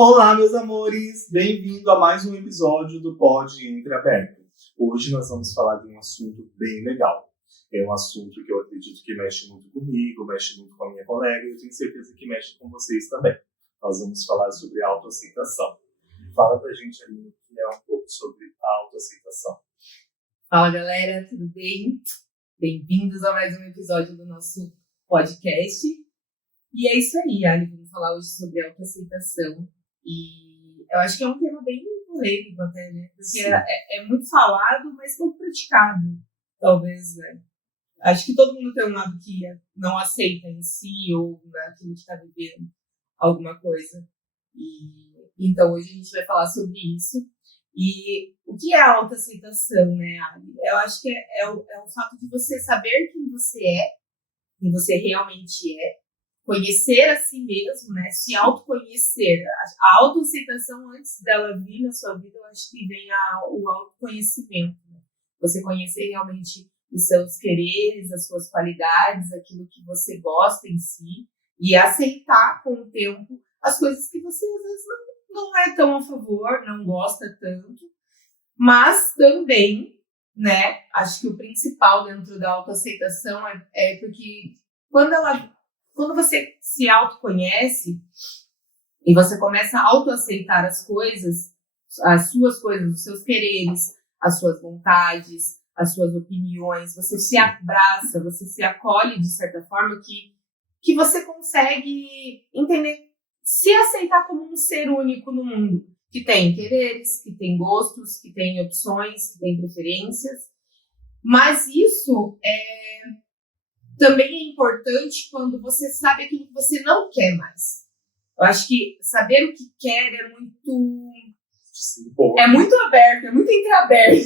Olá, meus amores! Bem-vindo a mais um episódio do Pod Entreaberto. Hoje nós vamos falar de um assunto bem legal. É um assunto que eu acredito que mexe muito comigo, mexe muito com a minha colega e eu tenho certeza que mexe com vocês também. Nós vamos falar sobre autoaceitação. Fala pra gente, Aline, que é um pouco sobre a autoaceitação. Fala, galera, tudo bem? Bem-vindos a mais um episódio do nosso podcast. E é isso aí, Ali, vamos falar hoje sobre autoaceitação. E eu acho que é um tema bem polêmico até, né? Porque é muito falado, mas pouco praticado, talvez, né? Acho que todo mundo tem um lado que não aceita em si ou naquilo que está vivendo alguma coisa. Então, hoje a gente vai falar sobre isso. E o que é a autoaceitação, né, Ali? Eu acho que é o fato de você saber quem você realmente é, conhecer a si mesmo, né? Se autoconhecer. A autoaceitação, antes dela vir na sua vida, eu acho que vem o autoconhecimento. Né? Você conhecer realmente os seus quereres, as suas qualidades, aquilo que você gosta em si, e aceitar com o tempo as coisas que você, às vezes, não é tão a favor, não gosta tanto, mas também, né? Acho que o principal dentro da autoaceitação é porque quando você se autoconhece e você começa a autoaceitar as suas coisas, os seus quereres, as suas vontades, as suas opiniões, você se abraça, você se acolhe de certa forma que você consegue entender, se aceitar como um ser único no mundo, que tem quereres, que tem gostos, que tem opções, que tem preferências. Mas isso também é importante quando você sabe aquilo que você não quer mais. Eu acho que saber o que quer é muito aberto, é muito entreaberto.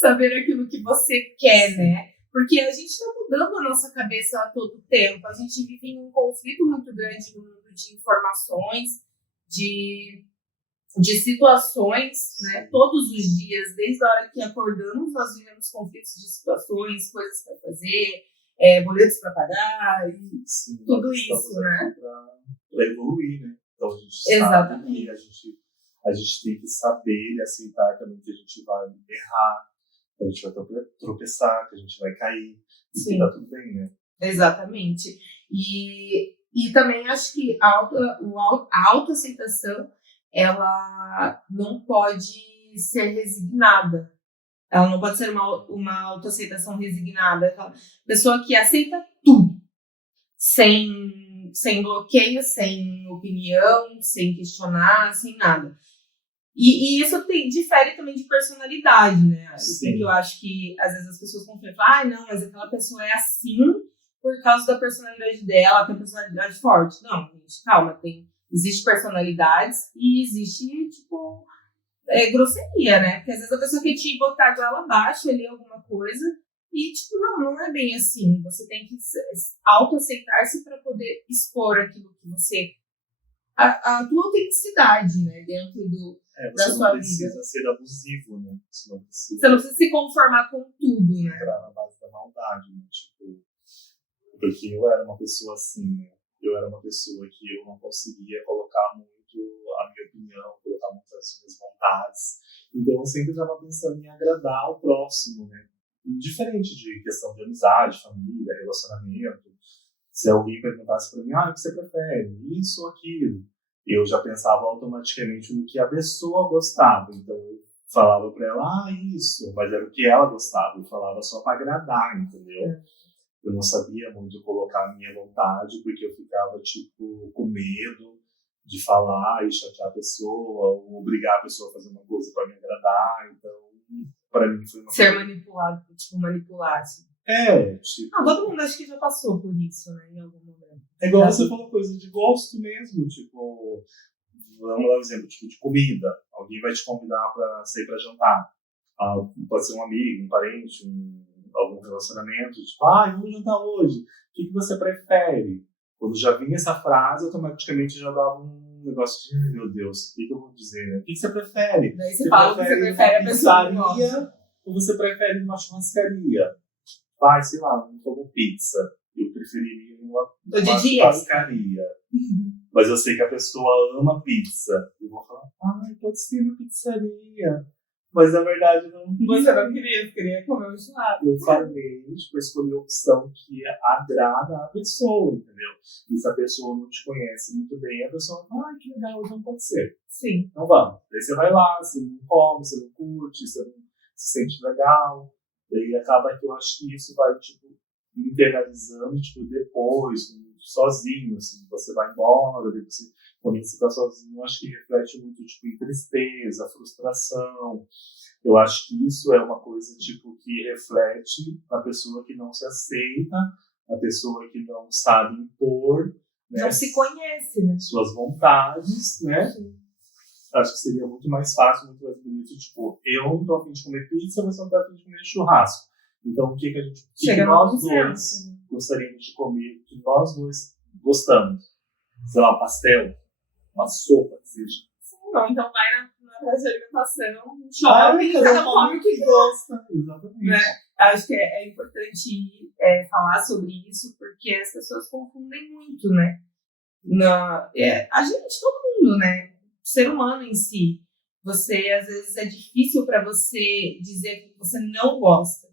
Saber aquilo que você quer, né? Porque a gente está mudando a nossa cabeça a todo tempo. A gente vive em um conflito muito grande no mundo de informações, de situações, né? Todos os dias, desde a hora que acordamos, nós vivemos conflitos de situações, coisas para fazer, boletos para pagar, e tudo isso, né? Para evoluir, né? Então a gente Exatamente. sabe que a gente tem que saber e aceitar também que a gente vai errar, que a gente vai tropeçar, que a gente vai cair, e que tá tudo bem, né? Exatamente. E também acho que a autoaceitação, ela não pode ser resignada. Ela não pode ser uma autoaceitação resignada. Aquela pessoa que aceita tudo, sem bloqueio, sem opinião, sem questionar, sem nada. E isso difere também de personalidade, né? Porque eu acho que, às vezes, as pessoas confundem, não, mas aquela pessoa é assim por causa da personalidade dela, tem personalidade forte. Não, gente, calma, existe personalidades e existe, grosseria, né? Porque às vezes a pessoa quer te botar a goela abaixo ali, alguma coisa, e, não é bem assim. Você tem que autoaceitar-se para poder expor aquilo que você... A tua autenticidade, né? Dentro da sua vida. Você não precisa ser abusivo, né? Você não precisa se conformar com tudo, né? Entrar na base da maldade, né? Porque eu era uma pessoa assim, né? Eu era uma pessoa que eu não conseguia colocar muito a minha opinião, colocar muito as minhas vontades. Então eu sempre estava pensando em agradar o próximo, né? Diferente de questão de amizade, família, relacionamento. Se alguém perguntasse para mim, o que você prefere? Isso ou aquilo? Eu já pensava automaticamente no que a pessoa gostava. Então eu falava para ela, isso, mas era o que ela gostava. Eu falava só para agradar, entendeu? Eu não sabia muito colocar a minha vontade, porque eu ficava, com medo de falar e chatear a pessoa, ou obrigar a pessoa a fazer uma coisa para me agradar. Então, para mim foi uma ser manipulado, manipular, assim. todo mundo acho que já passou por isso, né, em algum momento. É igual você falou, coisa de gosto mesmo, vamos dar um exemplo, de comida. Alguém vai te convidar para sair para jantar. Pode ser um amigo, um parente, algum relacionamento, vamos jantar hoje, o que você prefere? Quando já vinha essa frase, automaticamente já dava um negócio de, meu Deus, o que eu vou dizer, né? O que você prefere? Daí você fala que você prefere a pessoa ou você prefere uma churrascaria? Sei lá, não como pizza. eu preferiria uma Tô de dieta. churrascaria. Mas eu sei que a pessoa ama pizza. Eu vou falar, pode ser na pizzaria. Mas na verdade eu não queria. Você não queria, queria comer um churrasco. Eu falei, tipo, eu escolhi a opção que agrada a pessoa, entendeu? E se a pessoa não te conhece muito bem, a pessoa fala, que legal, então pode ser. Sim. Então vamos. Daí você vai lá, você não come, você não curte, você não se sente legal. Daí acaba que eu acho que isso vai, tipo, internalizando, tipo, depois, sozinho, assim, você vai embora, daí você, quando você tá sozinho, eu acho que reflete muito, tipo, em tristeza, frustração. Eu acho que isso é uma coisa, tipo, que reflete na pessoa que não se aceita, a pessoa que não sabe impor, né, não se conhece, né? suas vontades, né? Acho que seria muito mais fácil, muito mais bonito, tipo, eu não tô a fim de comer pizza, você não tá a fim de comer churrasco. Então, o que a gente, que nós dois gostaríamos de comer, que nós dois gostamos? Sei lá, um pastel, uma sopa, que seja. Não, então vai na praça de alimentação, chove, cada um come o que gosta. Exatamente. Né? Acho que é importante falar sobre isso, porque as pessoas confundem muito, né? A gente, todo mundo, né? O ser humano em si. Você, às vezes, é difícil para você dizer que você não gosta,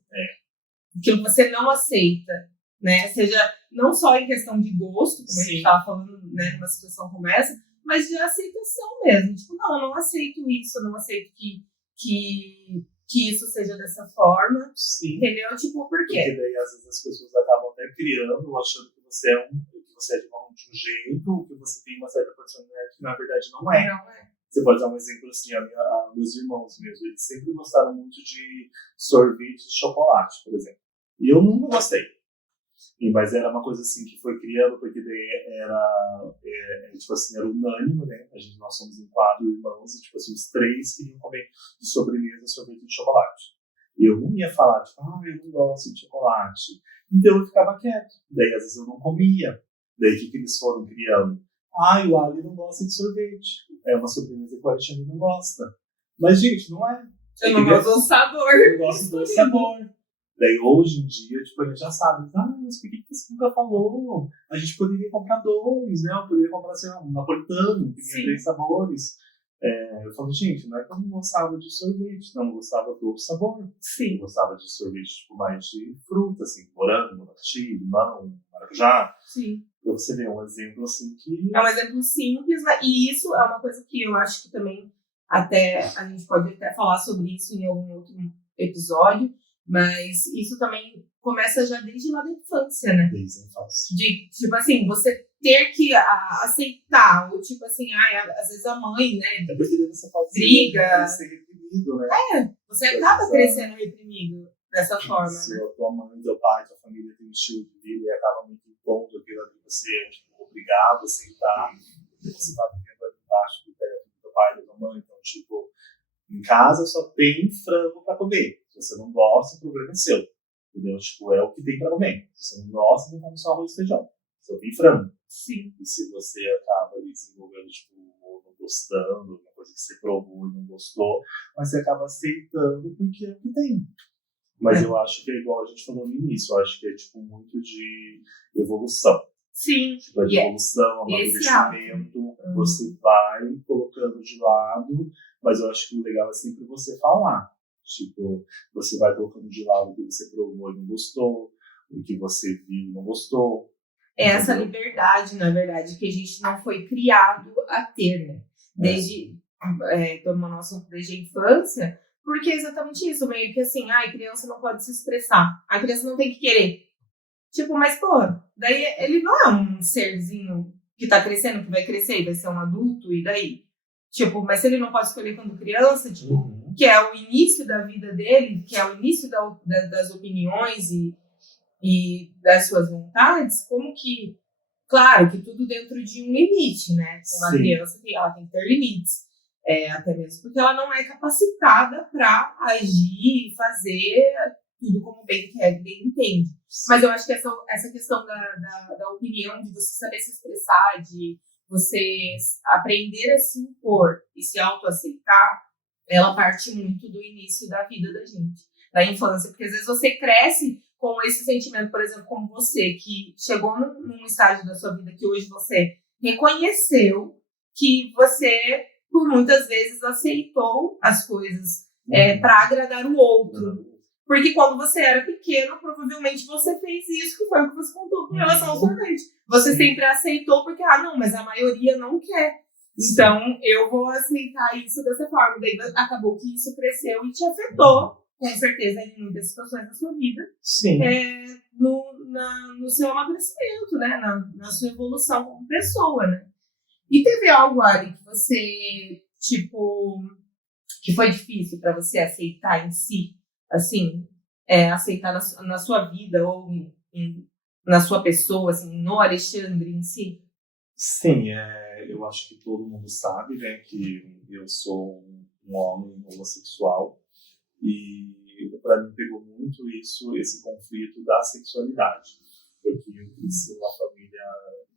que você não aceita, né? Seja não só em questão de gosto, como a gente estava falando, né, numa situação como essa, mas de aceitação mesmo. Tipo, não, eu não aceito isso, eu não aceito que isso seja dessa forma. Sim. Entendeu? Tipo, por quê? Porque daí, às vezes, as pessoas acabam até criando, achando que você é de um jeito, que você tem uma certa personalidade que, na verdade, não é. Não é. Você pode dar um exemplo assim, meus irmãos mesmo, eles sempre gostaram muito de sorvete de chocolate, por exemplo. E eu nunca gostei. Mas era uma coisa assim que foi criando, porque daí tipo assim, era unânime, né? Nós somos em 4 irmãos e, tipo assim, os 3 queriam comer de sobremesa sorvete de chocolate. E eu não ia falar, tipo, eu não gosto de chocolate. Então eu ficava quieto. Daí, às vezes, eu não comia. Daí, o que eles foram criando? O Ali não gosta de sorvete. É uma sobremesa que o Alexandre não gosta. Mas, gente, não é. Eu não gosto do sabor. Eu gosto do sabor. Daí, hoje em dia, tipo, a gente já sabe. Mas por que você nunca falou? A gente poderia comprar 2, né? Eu poderia comprar, sei lá, um napolitano, que tinha 3 sabores. Eu falo, gente, não é que eu não gostava de sorvete, não, eu gostava do sabor. Sim. Eu gostava de sorvete, tipo, mais de fruta, assim, morango, abacaxi, limão, maracujá. Sim. Então você vê um exemplo, assim, que... É um exemplo simples, né? E isso é uma coisa que eu acho que também até a gente pode até falar sobre isso em algum outro episódio, mas isso também começa já desde lá da infância, né? Desde a infância. De, tipo assim, você ter que aceitar, ou tipo assim, às vezes a mãe, né? É porque você pode briga. ser reprimido, né? Você acaba crescendo reprimido dessa forma, Se né? a tua mãe, teu pai, tua família tem um estilo de vida e acaba muito impondo aquilo ali, você é, tipo, obrigado a aceitar, você tá vivendo ali embaixo do teto do teu pai, da tua mãe, então, tipo, em casa só tem frango pra comer. Se você não gosta, o problema é seu. Entendeu? Tipo, é o que tem pra comer. Se você não gosta, não come só arroz e feijão. Só tem frango. Sim. E se você acaba ali desenvolvendo, tipo, ou não gostando, uma coisa que você provou e não gostou, mas você acaba aceitando porque é o que tem. Mas eu acho que é igual a gente falou no início, eu acho que é, tipo, muito de evolução. Sim. Tipo, de evolução, amadurecimento, você vai colocando de lado, mas eu acho que o legal é sempre você falar. Tipo, você vai colocando de lado o que você provou e não gostou, o que você viu e não gostou. É essa liberdade, na verdade, que a gente não foi criado a ter, né? Desde tomando assunto desde a infância, porque é exatamente isso, meio que assim, criança não pode se expressar, a criança não tem que querer. Tipo, mas, pô, daí ele não é um serzinho que tá crescendo, que vai crescer e vai ser um adulto, e daí? Tipo, mas se ele não pode escolher quando criança, tipo, que é o início da vida dele, que é o início das opiniões e das suas vontades, como que, claro, que tudo dentro de um limite, né? Uma criança, ela tem que ter limites. Até mesmo porque ela não é capacitada para agir e fazer tudo como bem quer e bem entende. Mas eu acho que essa questão da opinião, de você saber se expressar, de você aprender a se impor e se autoaceitar, ela parte muito do início da vida da gente. da infância. Porque às vezes você cresce com esse sentimento, por exemplo, como você, que chegou num estágio da sua vida que hoje você reconheceu que você, por muitas vezes, aceitou as coisas para agradar o outro. Porque quando você era pequeno, provavelmente você fez isso, que foi o que você contou com relação ao sorvete. Você sempre aceitou porque, não, mas a maioria não quer. Então, eu vou aceitar isso dessa forma. Daí acabou que isso cresceu e te afetou, com certeza, em muitas situações da sua vida. Sim. No seu amadurecimento, né? Na sua evolução como pessoa, né? E teve algo, Ari, que você, que foi difícil para você aceitar em si? Assim, aceitar na sua vida ou na sua pessoa, assim, no Alexandre em si? Sim, eu acho que todo mundo sabe, né, que eu sou um homem homossexual e para mim pegou muito esse conflito da sexualidade, porque eu cresci numa família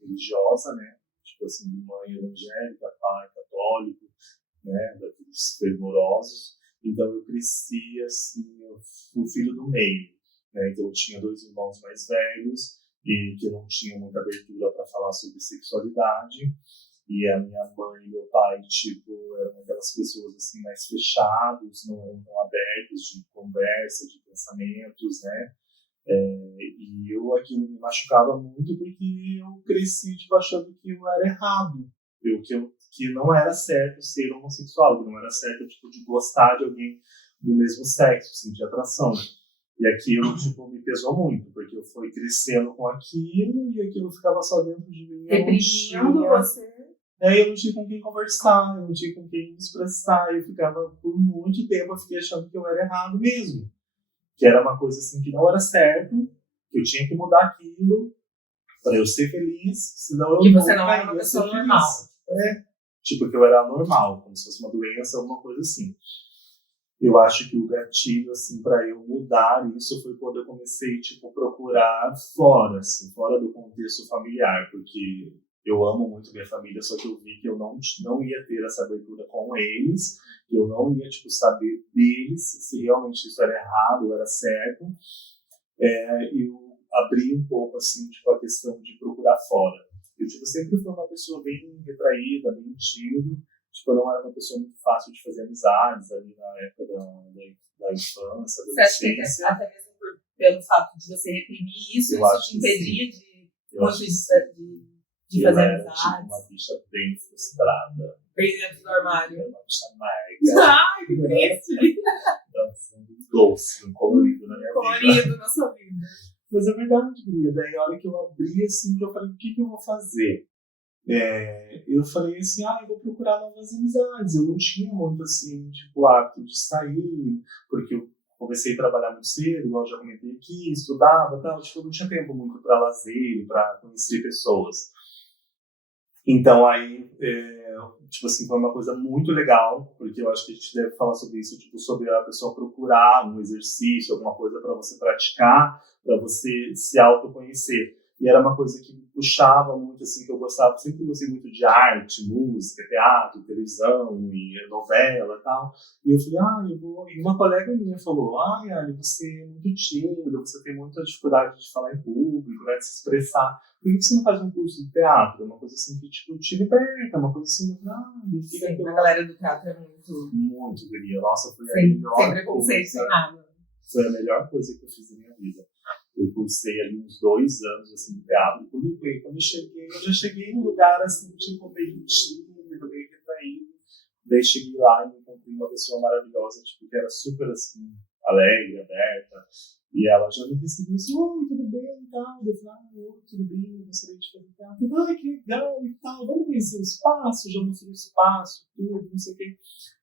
religiosa, né, tipo assim, mãe evangélica, pai católico, né, daqueles fervorosos. Então eu cresci assim, o filho do meio, né? Então eu tinha 2 irmãos mais velhos e que não tinham muita abertura para falar sobre sexualidade, e a minha mãe e meu pai eram aquelas pessoas assim mais fechados, não eram tão abertos de conversa, de pensamentos, né? E aquilo me machucava muito porque eu cresci achando que eu era errado, que não era certo ser homossexual, que não era certo de gostar de alguém do mesmo sexo, sentir atração. E aquilo me pesou muito, porque eu fui crescendo com aquilo e aquilo ficava só dentro de mim. Reprimindo você. Eu não tinha com quem conversar, eu não tinha com quem me expressar. Eu ficava, por muito tempo, eu fiquei achando que eu era errado mesmo. Que era uma coisa assim que não era certo, que eu tinha que mudar aquilo para eu ser feliz, senão eu que você não era uma pessoa normal. Que eu era anormal, como se fosse uma doença, alguma coisa assim. Eu acho que o gatilho, assim, para eu mudar isso foi quando eu comecei, procurar fora, assim, fora do contexto familiar, porque eu amo muito minha família, só que eu vi que eu não ia ter essa abertura com eles, que eu não ia, saber deles se realmente isso era errado ou era certo. Eu abri um pouco, assim, a questão de procurar fora. Eu, sempre fui uma pessoa bem retraída, bem tímido. Eu não era uma pessoa muito fácil de fazer amizades ali na época da infância, da adolescência. Você acha que até mesmo pelo fato de você reprimir isso te impedia de fazer amizades? Uma bicha bem frustrada. Bem dentro do armário. Uma bicha amarga. Ai, que triste. Dançando doce, colorido na minha vida. Colorido na sua vida. Mas é verdade, Bria. Daí a hora que eu abri, assim, que eu falei, o que eu vou fazer? Eu falei assim, eu vou procurar novas amizades. Eu não tinha muito, assim, hábito de sair, porque eu comecei a trabalhar muito cedo, igual eu já comentei aqui, estudava, tal, eu não tinha tempo muito para lazer, para conhecer pessoas. Então aí, foi uma coisa muito legal, porque eu acho que a gente deve falar sobre isso, sobre a pessoa procurar um exercício, alguma coisa para você praticar, para você se autoconhecer. E era uma coisa que me puxava muito, assim, que eu gostava, sempre gostei muito de arte, música, teatro, televisão e novela e tal. E eu falei, eu vou... E uma colega minha falou, Ali, você é muito tímido, você tem muita dificuldade de falar em público, né, de se expressar. Por que você não faz um curso de teatro? Uma coisa assim que, te liberta, uma coisa assim, fica a galera do teatro é muito... Muito, querida. Nossa, foi a melhor sem preconceito, sem nada. Foi a melhor coisa que eu fiz na minha vida. Eu cursei ali uns 2 anos, assim, de teatro. Quando eu cheguei, eu já cheguei num lugar, assim, meio tímido, meio retraído. Daí cheguei lá e encontrei uma pessoa maravilhosa, que era super, assim, alegre, aberta. E ela já me recebeu assim, oi, tudo bem e tal. Eu falei, oi, tudo bem, eu gostaria de fazer teatro. Que legal e tal, vamos conhecer o espaço. Já mostrei o espaço, tudo, não sei o quê.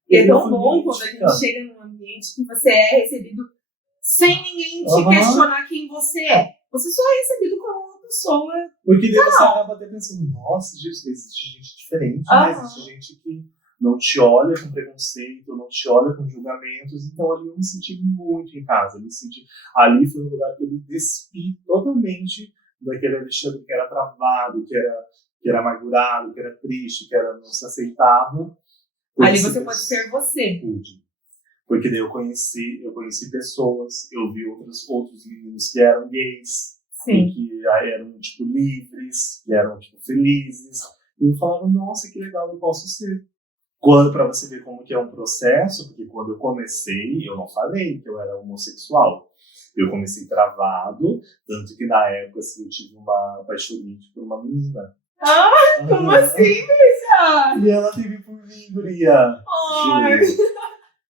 E é tão bom quando a gente chega num ambiente que você é recebido sem ninguém te questionar quem você é. Você só é recebido como uma pessoa. Porque daí você acaba até pensando, nossa, existe gente diferente, né? Existe gente que não te olha com preconceito, não te olha com julgamentos. Então ali eu me senti muito em casa. Ali foi um lugar que eu me despi totalmente daquele Alexandre que era travado, que era amargurado, que era triste, que não se aceitava. Ali você pode ser você. Pude. Porque daí eu conheci pessoas, eu vi outros meninos que eram gays, Sim. que eram, tipo, livres, que eram, tipo, felizes. E eu falava, nossa, que legal, eu posso ser. Pra você ver como que é um processo, porque quando eu comecei, eu não falei que eu era homossexual. Eu comecei travado, tanto que na época, assim, eu tive uma apaixonite por uma menina. Como assim, Bicha? E ela teve por mim, guria. Ai. Juro.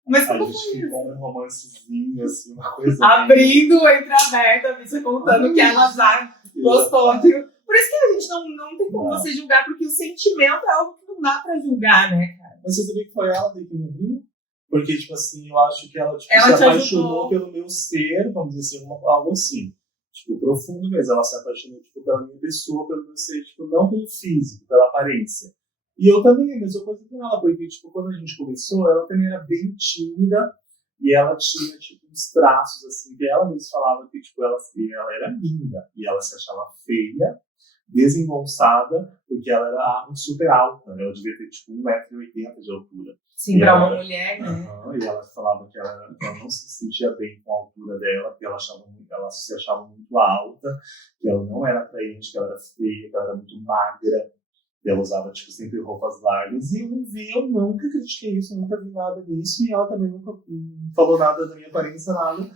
Mas A como gente foi ficou isso? um romancezinho, assim, uma coisa... Abrindo, entreaberta, a bicha contando que ela já gostou. Por isso que a gente não tem como você julgar, porque o sentimento é algo que não dá pra julgar, né, cara? Mas você sabia que foi ela que me abriu? Porque, tipo assim, eu acho que ela, tipo, Ela se te apaixonou ajudou. pelo meu ser, vamos dizer assim, algo assim. Tipo, profundo mesmo. Ela se apaixonou, tipo, pela minha pessoa, pelo meu ser, tipo, não pelo físico, pela aparência. E eu também, a mesma coisa com ela, porque, tipo, quando a gente começou, ela também era bem tímida, e ela tinha, tipo, uns traços, assim, que ela mesma falava que, tipo, ela era linda, e ela se achava feia, desengonçada, porque ela era super alta, né? Ela devia ter, tipo, 1,80 m de altura. Sim, pra uma mulher, né? E ela falava que ela não se sentia bem com a altura dela, porque ela se achava muito alta, que ela não era atraente, que ela era feia, que ela era muito magra. E ela usava, tipo, sempre roupas largas. E eu nunca critiquei isso, nunca vi nada disso. E ela também nunca falou nada da minha aparência, nada.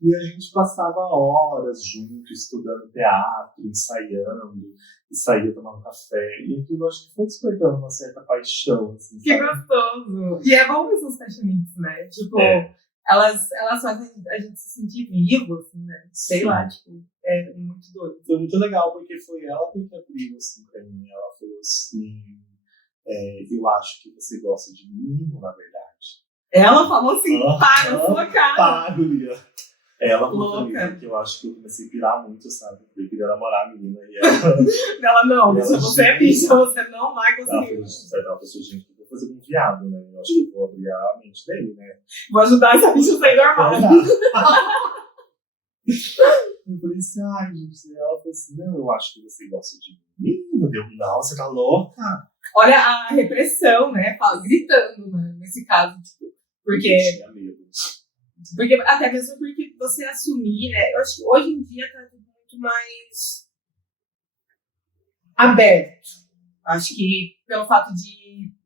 E a gente passava horas juntos, estudando teatro, ensaiando, e saía tomando café. E aquilo, acho que foi despertando uma certa paixão, assim, Que sabe? gostoso! E é bom essas paixonites, né? Tipo, elas fazem a gente se sentir vivo, assim, né? Sei lá, tipo, é muito doido. Foi muito legal, porque foi ela que abriu, assim, pra mim. Ela falou assim, eu acho que você gosta de menino, na verdade. Ela falou assim, para a sua cara. Para, guria. Ela falou Louca. também, que eu acho que eu comecei a pirar muito, sabe? Porque eu queria namorar a menina. E ela... Ela não, E ela, você é bicha, você não vai conseguir. Ela falou, gente, eu vou fazer um viado, né? Eu acho que eu vou abrir a mente dele, né? Vou ajudar essa bicha a sair do armário. Eu falei assim, ai, gente. Ela falou assim, não, eu acho que você gosta de menino. Deu, não, você tá louca? Olha a repressão, né? Gritando, né? Nesse caso, tipo, porque... Eu tinha medo. Porque, até mesmo porque você assumir, né? Eu acho que hoje em dia tá tudo muito mais aberto. Acho que pelo fato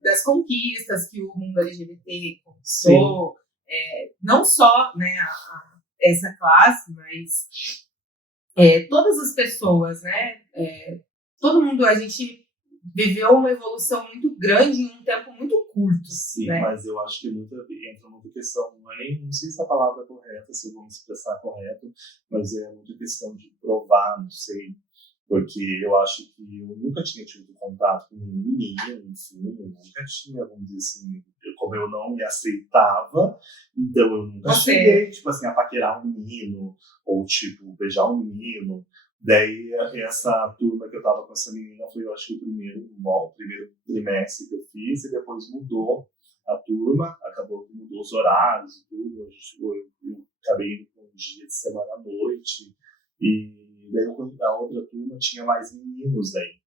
das conquistas que o mundo LGBT conquistou, não só, né, essa classe, mas todas as pessoas, né? Todo mundo, a gente viveu uma evolução muito grande em um tempo muito curto. Sim, né? mas eu acho que entra muita questão, não sei se a palavra é correta, se eu vou me expressar correto, mas é muita questão de provar, não sei, porque eu acho que eu nunca tinha tido contato com nenhum menino, enfim, eu nunca tinha, vamos dizer assim, como eu não me aceitava, então eu nunca cheguei, tipo assim, a paquerar um menino, ou tipo, beijar um menino. Daí, essa turma que eu tava com essa menina foi, eu acho que o primeiro trimestre que eu fiz, e depois mudou a turma, acabou que mudou os horários e tudo, eu acabei indo com um dia de semana à noite, e daí a outra turma tinha mais meninos daí.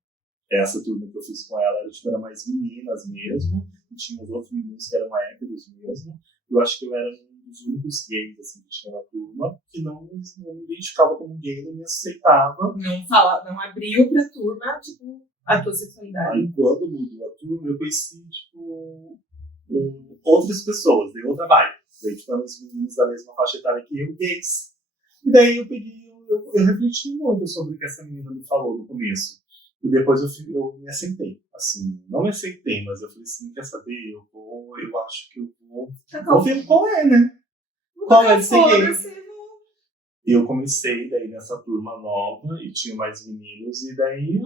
Essa turma que eu fiz com ela era mais meninas mesmo, e tinha os outros meninos que eram héteros mesmo. Eu acho que eu era um dos únicos gays assim, que tinha na turma, que não me identificava como gay, não me aceitava. Não abriu pra turma, tipo, a tua sexualidade. Aí quando mudou a turma, eu conheci, tipo, outras pessoas, dei outra vibe. Daí, tipo, eram os meninos da mesma faixa etária que eu, gays. E daí eu refleti muito sobre o que essa menina me falou no começo. E depois eu me aceitei. Assim, não me aceitei, mas eu falei assim, quer saber? Eu acho que eu vou ver qual é, né? Qual é de ser gay? Eu comecei daí nessa turma nova e tinha mais meninos, e daí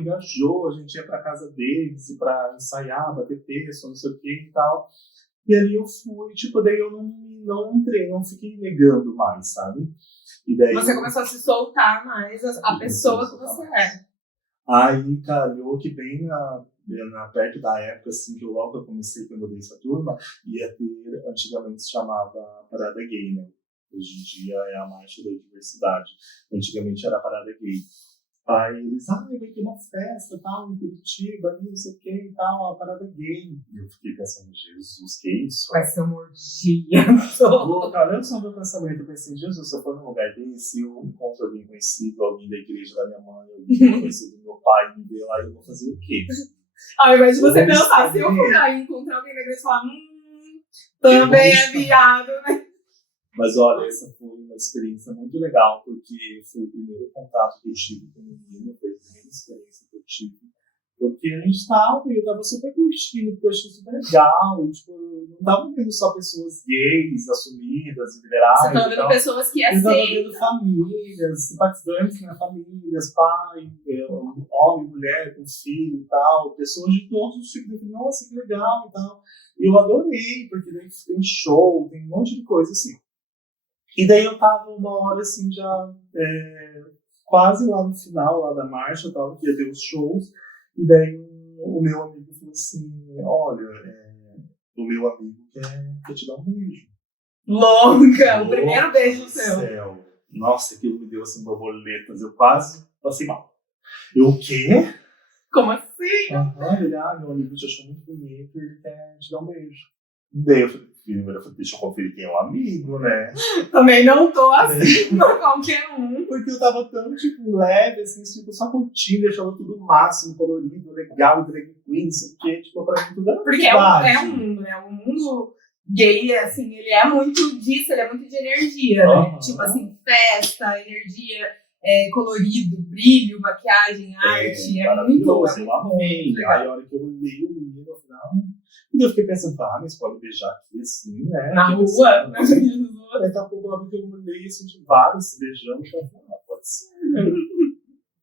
engajou, a gente ia pra casa deles e pra ensaiar, bater texto, não sei o que e tal. E ali eu fui, tipo, daí eu não entrei, não fiquei negando mais, sabe? E daí você começou a se soltar mais a pessoa que você é. Aí calhou que bem perto da época assim, que logo eu comecei, quando eu dei essa turma, ia ter, antigamente se chamava Parada Gay, né? Hoje em dia é a Marcha da Diversidade. Antigamente era a Parada Gay. Aí eles, vai ter uma festa, tal, em Curitiba, ali, não sei o que e tal, uma parada gay. E eu fiquei pensando, Jesus, que isso? Vai ser uma orgia. Cara, eu só meu pensamento, eu pensei, Jesus, se eu for num lugar desse, eu encontro alguém conhecido, alguém da igreja da minha mãe, alguém conhecido do meu pai, me vê lá, eu vou fazer o quê? Ao invés de você pensar, se eu for lá e encontrar alguém da igreja e falar, também é viado, né? Mas olha, essa foi uma experiência muito legal, porque foi o primeiro contato que eu tive com o menino, foi a primeira experiência que eu tive. Porque a gente tava, e eu tava super curtindo, porque eu achei super legal, e tipo, não tava vendo só pessoas gays, assumidas, liberais. Você tava vendo pessoas que aceitam. Eu tava vendo famílias, simpatizantes, né, famílias, pai, homem, mulher, com filho e tal, pessoas de todos os tipos. Nossa, que legal e tal. E eu adorei, porque daí tem show, tem um monte de coisa assim. E daí eu tava uma hora assim, já quase lá no final lá da marcha, eu tava, que ia ter os shows, e daí o meu amigo falou assim, olha, o meu amigo quer te dar um beijo. Louca! O primeiro beijo do céu. Nossa, aquilo me deu assim borboletas, eu quase passei mal. Eu, o quê? Como assim? Ele, meu amigo te achou muito bonito e ele quer te dar um beijo. Daí eu falei, deixa eu conferir quem é o amigo, né? Também não tô assim pra qualquer um. Porque eu tava tão, tipo, leve, assim, tipo, só curtindo, achando tudo máximo, colorido, legal, drag queen, não sei o quê, tipo, pra mim tudo era porque é um mundo, né? O mundo gay, assim, ele é muito disso, ele é muito de energia, né? Tipo assim, festa, energia, colorido, brilho, maquiagem, arte, é muito eu amei. Aí a hora que eu olhei o menino no final, e eu fiquei pensando, mas pode beijar aqui assim, né? Na rua, né? Daqui a pouco, a hora que eu olhei, assim, de vários se beijando, eu falei, pode ser, né?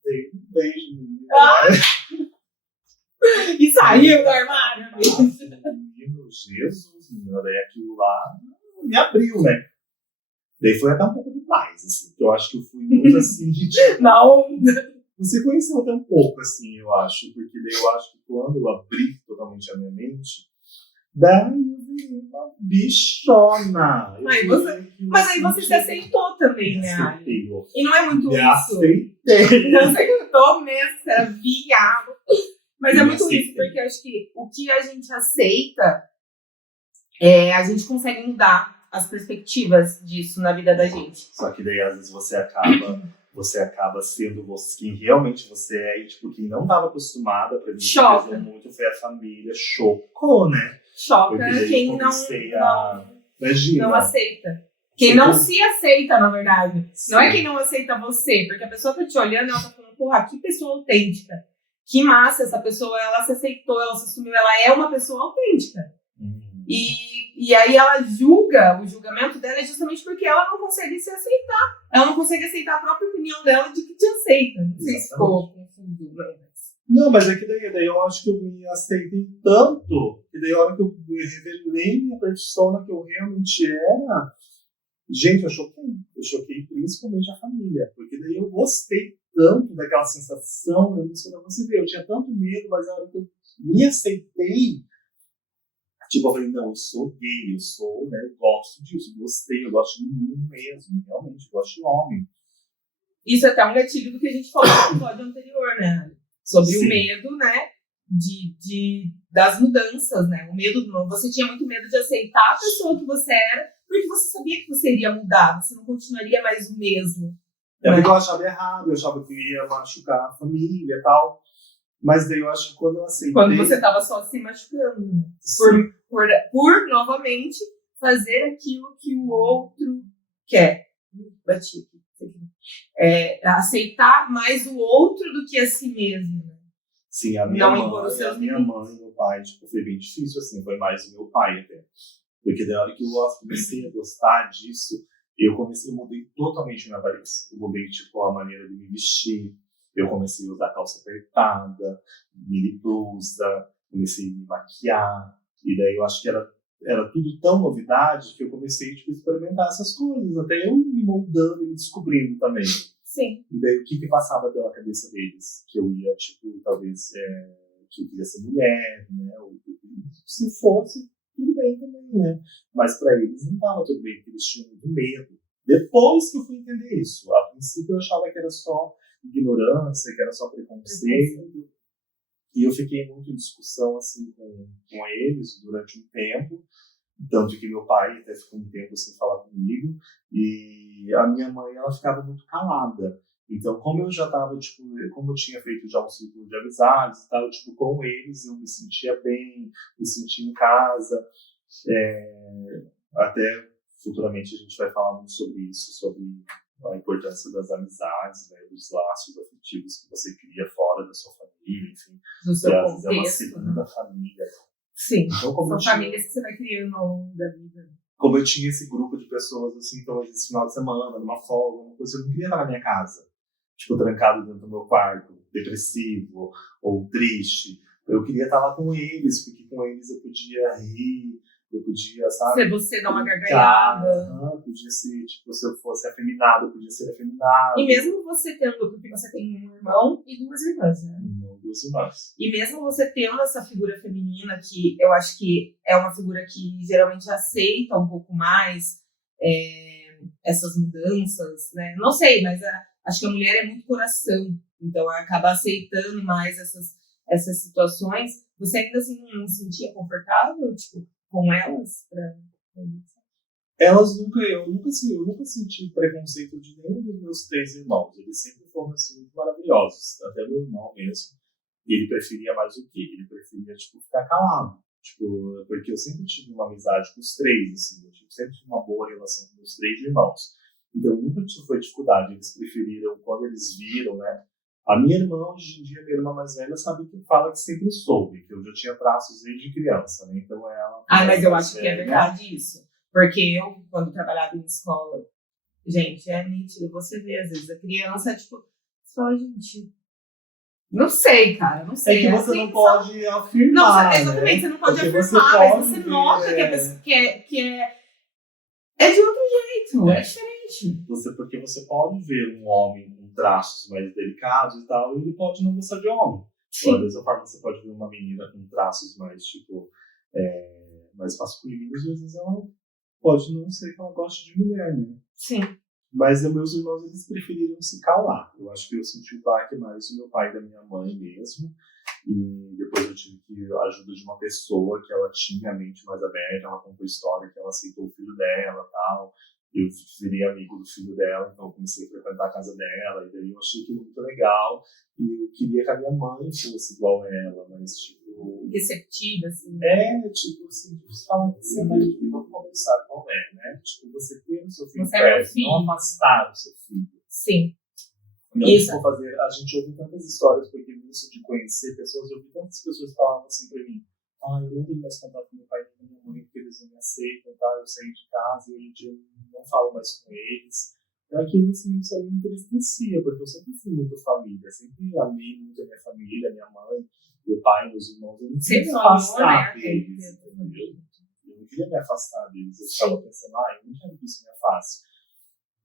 Dei um beijo no menino. E saiu do armário, menino, Jesus, menina, daí aquilo lá me abriu, né? Daí foi até um pouco demais, assim, porque eu acho que eu fui muito assim, tipo, na onda. Você conheceu até um pouco, assim, eu acho, porque daí eu acho que quando eu abri totalmente a minha mente, daí eu vi uma bichona. Mas aí você se aceitou também, né? Aceitei. E não é muito isso. Aceitei. Você aceitou mesmo, você era viado. Mas é muito isso, porque eu acho que o que a gente aceita, a gente consegue mudar as perspectivas disso na vida da gente. Só que daí, às vezes, você acaba sendo quem realmente você é, e tipo, quem não estava acostumada, pra mim, choca muito foi a família, chocou, né? Choca quem não aceita. Quem não se aceita, na verdade. Sim. Não é quem não aceita você, porque a pessoa tá te olhando e ela tá falando, porra, que pessoa autêntica. Que massa, essa pessoa, ela se aceitou, ela se assumiu, ela é uma pessoa autêntica. E aí ela julga, o julgamento dela é justamente porque ela não consegue se aceitar. Ela não consegue aceitar a própria opinião dela de que te aceita. Não sei se ficou confuso, não, mas é que daí eu acho que eu me aceitei tanto, que daí a hora que eu revelei minha persona que eu realmente era, gente, eu choquei principalmente a família, porque daí eu gostei tanto daquela sensação, você vê, eu tinha tanto medo, mas a hora que eu me aceitei, tipo, eu falei, não, eu sou gay, eu gosto disso, eu gosto de menino mesmo, realmente, eu gosto de homem. Isso é até um gatilho do que a gente falou no episódio anterior, né? Sobre Sim. O medo, né, das mudanças, né? O medo, você tinha muito medo de aceitar a pessoa que você era, porque você sabia que você iria mudar, você não continuaria mais o mesmo. Porque eu achava errado, eu achava que ia machucar a família e tal. Mas daí eu acho que quando eu aceitei... Quando você estava só se machucando, né? Por novamente, fazer aquilo que o outro quer. Bati aqui. Aceitar mais o outro do que a si mesmo. Né? Sim, a minha mãe e meu pai, tipo, foi bem difícil, assim, foi mais o meu pai até. Porque da hora que eu comecei a gostar disso, eu mudei totalmente minha aparência. Eu mudei, tipo, a maneira de me vestir. Eu comecei a usar calça apertada, mini blusa, comecei a me maquiar. E daí eu acho que era tudo tão novidade que eu comecei tipo, a experimentar essas coisas. Até eu me moldando e me descobrindo também. Sim. E daí o que passava pela cabeça deles? Que eu ia, tipo, talvez, que eu queria ser mulher, né? Ou, se fosse, tudo bem também, né? Mas para eles não estava tudo bem, porque eles tinham muito medo. Depois que eu fui entender isso, a princípio eu achava que era só ignorância, que era só preconceito. E eu fiquei muito em discussão assim com eles durante um tempo, tanto que meu pai até ficou um tempo sem falar comigo, e a minha mãe, ela ficava muito calada. Então, como eu já estava, tipo, como eu tinha feito já um ciclo de amizades e tal, tipo, com eles eu me sentia bem, me sentia em casa. Até futuramente a gente vai falar muito sobre isso, sobre a importância das amizades, né, dos laços afetivos que você cria fora da sua família, enfim. Do seu Às vezes é uma contexto, segunda né? família. Sim, Então, como são eu tinha, famílias que você vai criando ao longo da vida. como eu tinha esse grupo de pessoas, assim, então, esse final de semana, numa folga, uma coisa, eu não queria estar na minha casa, tipo, trancado dentro do meu quarto, depressivo ou triste. Eu queria estar lá com eles, porque com eles eu podia rir, eu podia, sabe? Se você dá uma gargalhada. Podia ser, tipo, se eu fosse afeminado, eu podia ser afeminado. E mesmo você tendo, porque você tem um irmão e duas irmãs, né? Não, duas irmãs. E mesmo você tendo essa figura feminina, que eu acho que é uma figura que geralmente aceita um pouco mais essas mudanças, né? Não sei, mas acho que a mulher é muito coração, então ela acaba aceitando mais essas situações. Você ainda assim não se sentia confortável, tipo, com elas? Elas eu nunca senti preconceito de nenhum dos meus 3 irmãos. Eles sempre foram assim, muito maravilhosos. Até meu irmão mesmo. Ele preferia mais o quê? Ele preferia, tipo, ficar calado. Tipo, porque eu sempre tive uma amizade com os 3, assim. Eu sempre tive uma boa relação com meus 3 irmãos. Então, nunca foi dificuldade. Eles preferiram, quando eles viram, né? A minha irmã, hoje em dia, minha irmã mais velha, sabe que fala que sempre soube, que eu já tinha traços desde criança, né? Então, ela... mas eu acho que é verdade isso. Porque eu, quando trabalhava em escola, gente, é nítido, você vê, às vezes, a criança, tipo, você fala, gente, não sei, cara, não sei. É que você assim, não pode afirmar, não, exatamente, você não pode porque afirmar, mas você nota que a pessoa é de outro jeito, é diferente. Porque você pode ver um homem com traços mais delicados e tal, e ele pode não gostar de homem. Da mesma forma, você pode ver uma menina com traços mais, tipo, mais masculinos, e às vezes ela pode não ser que ela goste de mulher, né? Sim. Mas meus irmãos, eles preferiram se calar. Eu acho que eu senti o baque mais do meu pai e da minha mãe mesmo. E depois eu tive a ajuda de uma pessoa que ela tinha a mente mais aberta, ela contou a história que ela aceitou o filho dela e tal. Eu virei amigo do filho dela, então eu comecei a frequentar a casa dela, e daí eu achei aquilo muito legal. E eu queria que a minha mãe fosse igual a ela, mas tipo... receptiva, assim. Tipo assim, você fala que você vai aqui, vamos conversar com ela, né? Tipo, você ter o seu filho perto, não afastar o seu filho. Sim. Não isso. Fazer, a gente ouve tantas histórias, porque isso de conhecer pessoas, eu ouvi tantas pessoas que falavam assim pra mim, eu não tenho mais contato com meu pai e com minha mãe, porque eles não me aceitam, tá? Eu saí de casa e hoje em dia eu não falo mais com eles. Aquilo assim, isso me entristecia, porque eu sempre fui muito família, sempre amei muito a minha família, a minha mãe, meu pai, meus irmãos. Eu não queria me afastar deles, entendeu? Eu não queria me afastar deles. Eu ficava pensando, eu não quero que isso me afaste.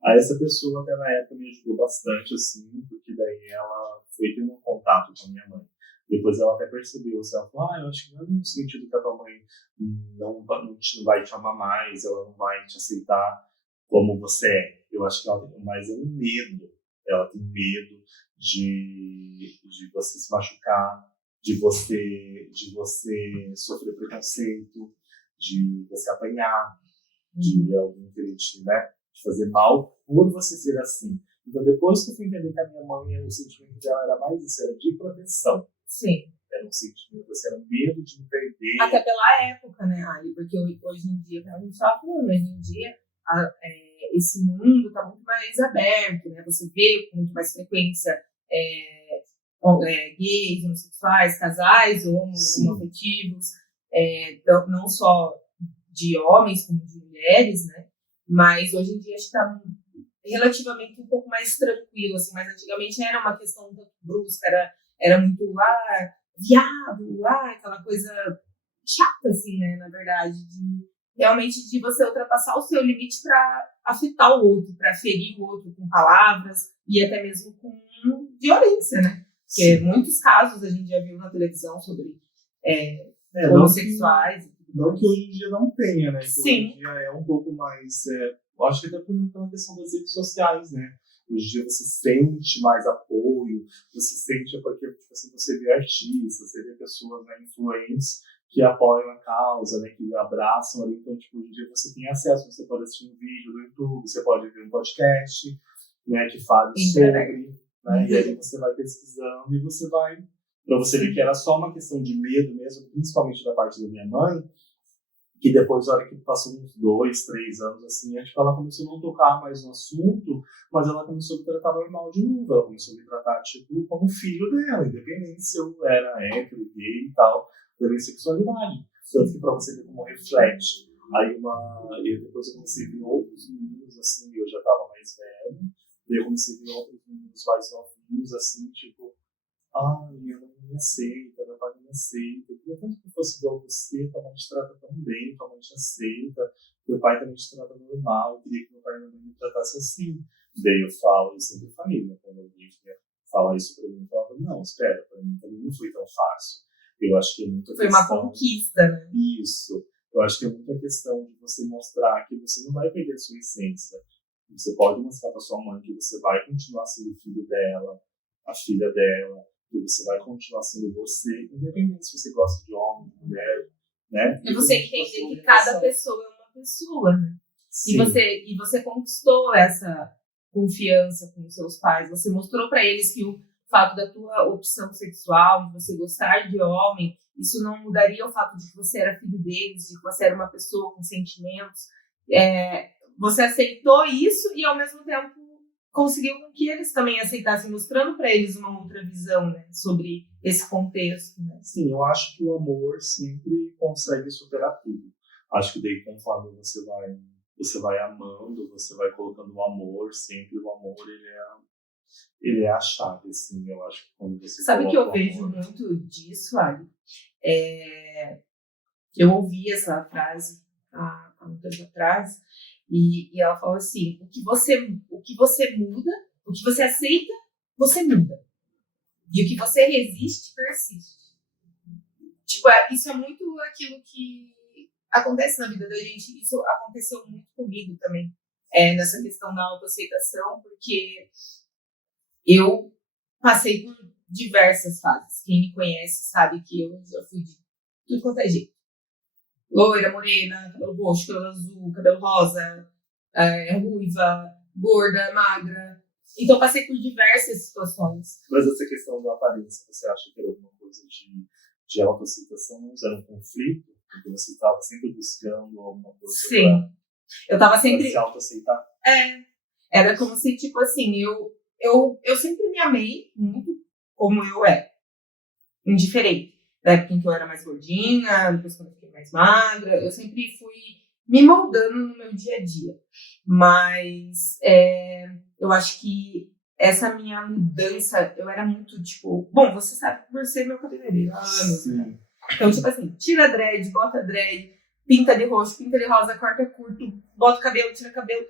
Aí essa pessoa até na época me ajudou bastante, assim, porque daí ela foi tendo um contato com a minha mãe. Depois ela até percebeu, assim, ela falou, eu acho que não é no sentido que a tua mãe não vai te amar mais, ela não vai te aceitar como você é. Eu acho que ela tem mais um medo. Ela tem medo de você se machucar, de você sofrer preconceito, de você apanhar, de alguém querer te, né, de fazer mal por você ser assim. Então, depois que eu fui entender que a minha mãe, o sentimento dela era mais isso, era de proteção. Sim. Era um sentimento, era um medo de me perder. Até pela época, né, Ali? Porque hoje em dia, a gente estava falando, hoje em dia, esse mundo está muito mais aberto, né? Você vê com muito mais frequência gays, homossexuais, casais homoafetivos, não só de homens como de mulheres, né? Mas hoje em dia acho que está relativamente um pouco mais tranquilo, assim, mas antigamente era uma questão muito brusca, era muito, viado, aquela coisa chata, assim, né, na verdade, realmente de você ultrapassar o seu limite para afetar o outro, para ferir o outro com palavras e até mesmo com violência, né? Porque muitos casos a gente já viu na televisão sobre homossexuais. Não que hoje em dia não tenha, né? Que Sim. Hoje em dia é um pouco mais... eu acho que até pela questão das redes sociais, né? Hoje em dia você sente mais apoio, você sente, porque tipo assim, você vê artistas, você vê pessoas, né, influentes que apoiam a causa, né, que abraçam ali. Então, tipo, hoje em dia você tem acesso, você pode assistir um vídeo no YouTube, você pode ver um podcast, né, que fale sobre, né, e aí você vai pesquisando e você vai, para você ver que era só uma questão de medo mesmo, principalmente da parte da minha mãe, que depois, na hora que passou uns 2, 3 anos, assim, acho que ela começou a não tocar mais no assunto, mas ela começou a me tratar normal de novo, ela começou a me tratar, tipo, como filho dela, independente se eu era hétero, gay e tal, da minha sexualidade. Tanto que pra você ver como reflete. Aí depois eu comecei a ver outros meninos, assim, eu já tava mais velho, daí eu comecei a ver outros meninos mais novinhos, assim, tipo, minha mãe não me aceita, meu pai não me aceita. Eu queria tanto que fosse igual você, tua mãe te trata tão bem, tua mãe te aceita, meu pai também te trata normal, eu queria que meu pai e minha mãe me tratassem assim. Daí eu falo, eu sempre falei, né, quando alguém vinha falar isso pra mim, eu falava, não, espera, pra mim também não foi tão fácil. Eu acho que é muita foi questão... uma conquista, né? Isso. Eu acho que é muita questão de você mostrar que você não vai perder a sua essência. Você pode mostrar pra sua mãe que você vai continuar sendo filho dela, a filha dela, que você vai continuar sendo você, independente se você gosta de homem, de mulher, né? E você entender que cada pessoa é uma pessoa, né? Sim. E você conquistou essa confiança com os seus pais. Você mostrou para eles que o fato da tua opção sexual, de você gostar de homem, isso não mudaria o fato de que você era filho deles, de que você era uma pessoa com sentimentos. Você aceitou isso e, ao mesmo tempo, conseguiu com que eles também aceitassem, mostrando para eles uma outra visão, né, sobre esse contexto. Né? Sim, eu acho que o amor sempre consegue superar tudo. Acho que daí, conforme você vai amando, você vai colocando o amor, sempre o amor, ele é a chave, assim, eu acho que quando você Sabe que eu amor, vejo muito disso, Ali? Eu ouvi essa frase há um tempo atrás, e ela falou assim, o que você muda, o que você aceita, você muda. E o que você resiste, persiste. Tipo, isso é muito aquilo que acontece na vida da gente. Isso aconteceu muito comigo também, nessa questão da autoaceitação, porque eu passei por diversas fases. Quem me conhece sabe que eu já fui de tudo quanto é jeito. Loira, morena, cabelo roxo, cabelo azul, cabelo rosa, ruiva, gorda, magra. Então, passei por diversas situações. Mas essa questão da aparência, você acha que era alguma coisa de autoaceitação? Não era um conflito? Porque você estava sempre buscando alguma coisa. Sim. Eu estava sempre... Pra se autoaceitar? Era como se, tipo assim, eu sempre me amei muito como eu era. Indiferente. Da época em que eu era mais gordinha, depois quando eu fiquei mais magra, eu sempre fui me moldando no meu dia a dia. Mas eu acho que essa minha mudança, eu era muito, tipo... Bom, você sabe por ser meu cabeleireiro há anos, né? Então, tipo assim, tira dread, bota dread, pinta de roxo, pinta de rosa, corta curto, bota o cabelo, tira cabelo.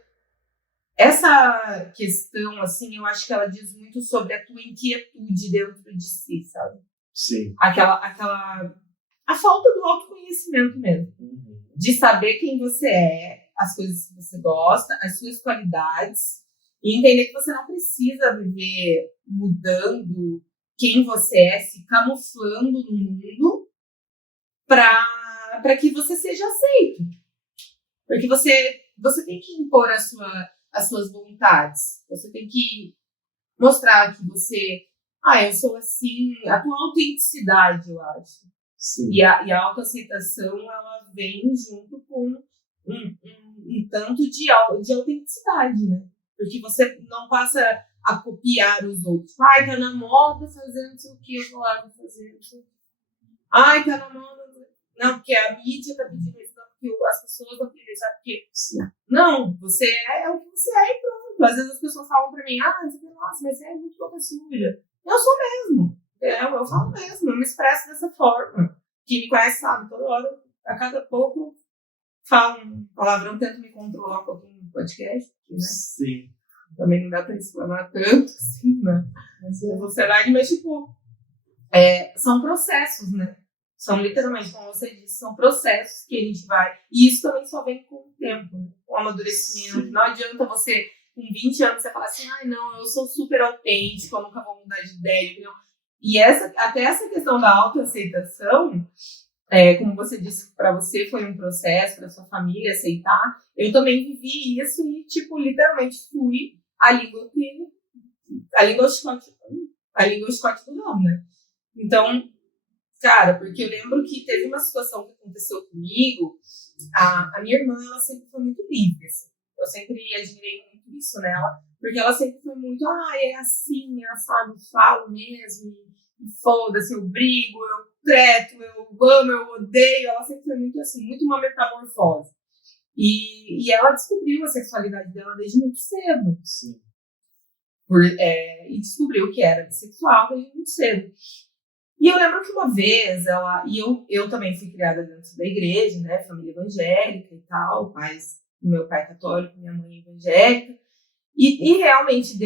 Essa questão, assim, eu acho que ela diz muito sobre a tua inquietude dentro de si, sabe? Sim. A falta do autoconhecimento mesmo. Uhum. De saber quem você é, as coisas que você gosta, as suas qualidades, e entender que você não precisa viver mudando quem você é, se camuflando no mundo para que você seja aceito. Porque você tem que impor as suas vontades. Você tem que mostrar que você... eu sou assim... A tua autenticidade, eu acho. Sim. E a autoaceitação, ela vem junto com um tanto de autenticidade, né? Porque você não passa a copiar os outros. Tá na moda fazendo não sei o que, eu vou lá fazer não sei o que. Tá na moda... Não, porque a mídia tá pedindo isso, não, porque as pessoas não querem, sabe? Porque... Não, você é o que você é e pronto. Às vezes as pessoas falam pra mim, nossa, mas você é muito boca suja. Eu sou mesmo. Eu falo mesmo, eu me expresso dessa forma. Quem me conhece sabe, toda hora, a cada pouco, falo um palavrão, tento me controlar um pouquinho no podcast. Né? Sim. Também não dá pra exclamar tanto, assim, né? Mas tipo, são processos, né? São literalmente, como você disse, são processos que a gente vai... E isso também só vem com o tempo, né? Com o amadurecimento. Sim. Não adianta você com 20 anos você fala assim, ai não, eu sou super autêntico, eu nunca vou mudar de ideia, entendeu? E até essa questão da autoaceitação, como você disse, para você foi um processo, para sua família aceitar, eu também vivi isso e, tipo, literalmente fui a língua Scott do não, né? Então, cara, porque eu lembro que teve uma situação que aconteceu comigo, a minha irmã, ela sempre foi muito livre, assim. Eu sempre admirei muito isso nela, porque ela sempre foi muito, é assim, sabe, falo mesmo, e foda-se, eu brigo, eu treto, eu amo, eu odeio. Ela sempre foi muito assim, muito uma metamorfose. E ela descobriu a sexualidade dela desde muito cedo. Sim. E descobriu que era bissexual desde muito cedo. E eu lembro que uma vez eu também fui criada dentro da igreja, né, família evangélica e tal, meu pai católico, minha mãe evangélica, e realmente